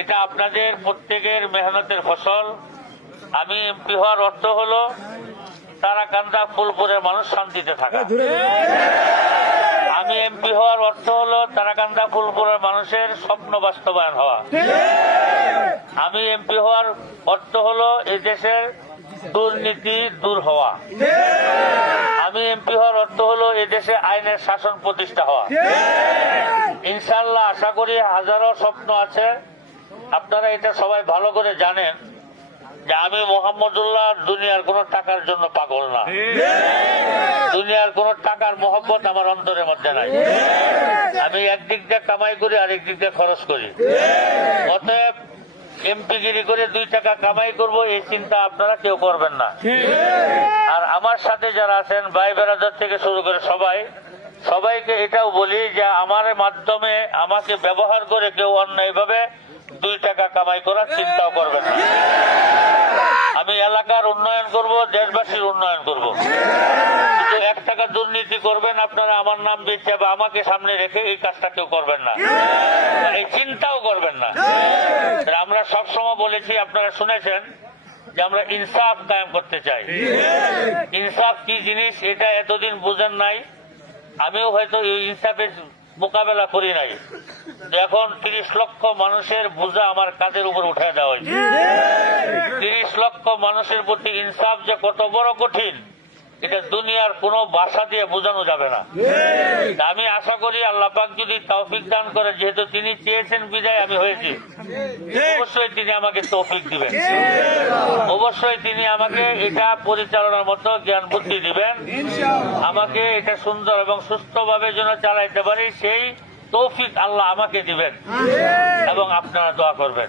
এটা আপনাদের প্রত্যেকের মেহনতের ফসল। আমি এমপি হওয়ার অর্থ হলো তারাকান্দা ফুলপুরের মানুষ শান্তিতে থাকা। আমি এমপি হওয়ার অর্থ হলো তারাকান্দা ফুলপুরের মানুষের স্বপ্ন বাস্তবায়ন হওয়া। আমি এমপি হওয়ার অর্থ হলো এই দেশের দুর্নীতি দূর হওয়া। আমি এমপি হওয়ার অর্থ হলো এই দেশে আইনের শাসন প্রতিষ্ঠা হওয়া। ইনশাআল্লাহ আশা করি হাজারো স্বপ্ন আছে, আপনারা এটা সবাই ভালো করে জানেন যে আমি মোহাম্মদুল্লাহ দুনিয়ার কোন টাকার জন্য পাগল না। দুনিয়ার কোন টাকার মহব্বত আমার অন্তরের মধ্যে নাই। আমি একদিক দিয়ে কামাই করি, আরেক দিক দিয়ে খরচ করি। অতএব এমপিগিরি করে 2 টাকা কামাই করব এই চিন্তা আপনারা কেউ করবেন না। আর আমার সাথে যারা আছেন ভাই বেরাদার থেকে শুরু করে সবাইকে এটাও বলি যে আমার মাধ্যমে আমাকে ব্যবহার করে কেউ অন্যায়ভাবে 2 টাকা কামাই করার চিন্তাও করবেন না। আমি এলাকার উন্নয়ন করব, দেশবাসীর উন্নয়ন করব। কিন্তু 1 টাকা দুর্নীতি করবেন আপনারা আমার নাম বেচে বা আমাকে সামনে রেখে এই কাজটা কেউ করবেন না, এই চিন্তাও করবেন না। আমরা সবসময় বলেছি, আপনারা শুনেছেন যে আমরা ইনসাফ কায়েম করতে চাই। ইনসাফ কি জিনিস এটা এতদিন বুঝেন নাই, আমিও হয়তো এই ইনসাফের মোকাবেলা করি নাই। এখন 30 লক্ষ মানুষের বোঝা আমার কাঁধের উপর উঠে দেওয়া হয়েছে। 30 লক্ষ মানুষের প্রতি ইনসাফ যে কত বড় কঠিন এটা দুনিয়ার কোনো ভাষা দিয়ে বোঝানো যাবে না। আমি আশা করি আল্লাহ পাক যদি তৌফিক দান করে, যেহেতু তিনি চেয়েছেন বিদায় আমি হয়েছি, অবশ্যই তিনি আমাকে তৌফিক দিবেন। অবশ্যই তিনি আমাকে এটা পরিচালনার মতো জ্ঞান বুদ্ধি দিবেন, আমাকে এটা সুন্দর এবং সুস্থভাবে যেন চালাইতে পারি সেই তৌফিক আল্লাহ আমাকে দিবেন এবং আপনারা দোয়া করবেন।